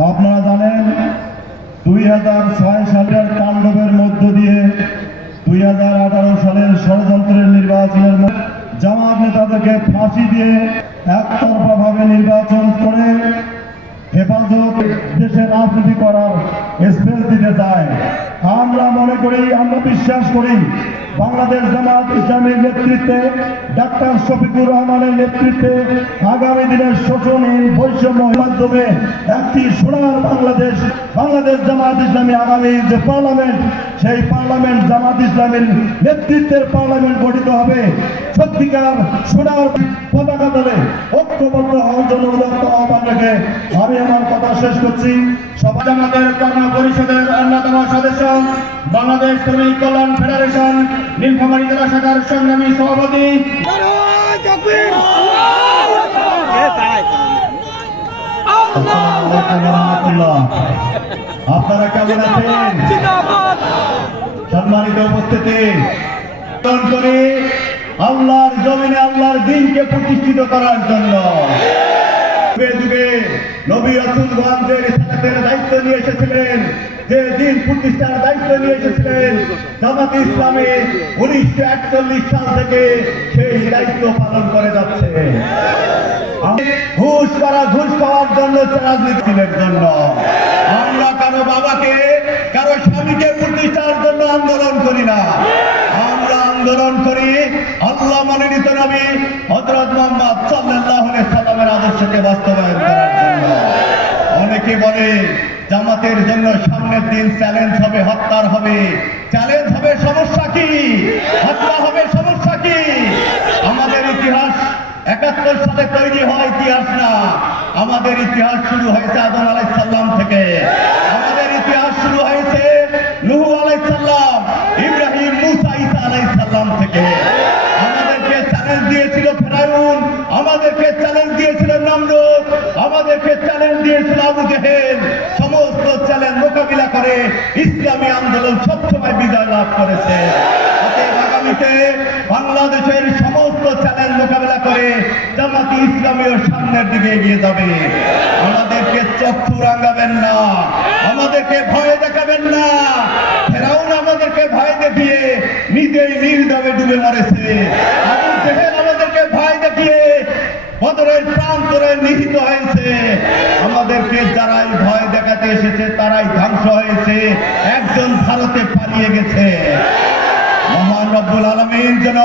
আপনারা জানেন, দুই হাজার ছয় সালের তাণ্ডবের মধ্য দিয়ে দুই হাজার আঠারো সালের ষড়যন্ত্রের নির্বাচনের জামাত নেতাদেরকে ফাঁসি দিয়ে একতরফাভাবে নির্বাচন করে দেশে রাজনীতি করার স্পেস দিতে চায়। আমরা মনে করি, আমরা বিশ্বাস করি, বাংলাদেশ জামাত ইসলামের নেতৃত্বে ডাক্তার শফিকুর রহমানের নেতৃত্বে আগামী দিনের শোষণহীন বৈষম্যের মাধ্যমে একটি সোনার বাংলাদেশ বাংলাদেশ জামাত ইসলামী আগামী যে পার্লামেন্ট, সেই পার্লামেন্ট জামাত ইসলামের নেতৃত্বের পার্লামেন্ট গঠিত হবে। সত্যিকার সোনার পতাকা দলে ঐক্যবদ্ধ হওয়ার জন্য উদাত্ত আহ্বান রেখে আমি আমার কথা শেষ করছি। সবাই জামাতের কর্ম পরিষদের অন্যতম সদস্য বাংলাদেশ শ্রমিক কল্যাণ ফেডারেশন নীলফামারী জেলা শাখার সংগ্রামী সভাপতি। আপনারা কেমন আছেন? সম্মানিত উপস্থিতি। করি। আল্লাহর জমিনে আল্লাহর দিনকে প্রতিষ্ঠিত করার জন্য। নবী দায়িত্ব নিয়ে এসেছিলেন। যে দিন প্রতিষ্ঠার দায়িত্ব নিয়ে এসেছিলেন, জামাত ইসলামী উনিশশো একচল্লিশ সাল থেকে সেই দায়িত্ব পালন করে যাচ্ছে। ঘুষ করা, ঘুষ খাওয়ার জন্য রাজনীতির জন্য। আমরা কারও বাবাকে, কারও স্বামীকে প্রতিষ্ঠার জন্য আন্দোলন করি না। আমরা আন্দোলন করি আল্লাহ মনোনীত নবী হজরত মোহাম্মদ সাল্লাহ সাল্লামের আদর্শকে বাস্তবায়ন করার জন্য। অনেকে বলে, জামাতের জন্য সামনের দিন চ্যালেঞ্জ হবে, হত্যার হবে। চ্যালেঞ্জ হবে সমস্যা কি? হত্যা হবে সমস্যা কি? আমাদের ইতিহাস একাত্তর সালে তৈরি হয় ইতিহাস না? আমাদের ইতিহাস শুরু হয়েছে আদম আলাই সাল্লাম থেকে। আমাদের ইতিহাস শুরু হয়েছে নুহু আলাই সাল্লাম ইব্রাহিম, মুসা ইসা আলাই সাল্লাম থেকে। ইসলামী আন্দোলন সবসময় বিজয় লাভ করেছে। আগামীতে বাংলাদেশের সমস্ত চ্যালেঞ্জ মোকাবিলা করে জামাতি ইসলামীয় সামনের দিকে এগিয়ে যাবে। আমাদেরকে চক্ষু রাঙাবেন না, আমাদেরকে ভয় দেখাবেন না। ফেরাউন আমাদেরকে ভয় দেখিয়ে নিজেই নির্দমে ডুবে মরেছে আবু জেহেল আমাদেরকে ভয় দেখিয়ে বদরের প্রান্তরে নিহিত হয়েছে আমাদেরকে যারাই ভয় এসেছে তারাই ধ্বংস হয়েছে একজন ভারতে পালিয়ে গেছে। মহান রব্বুল আলমিন যেন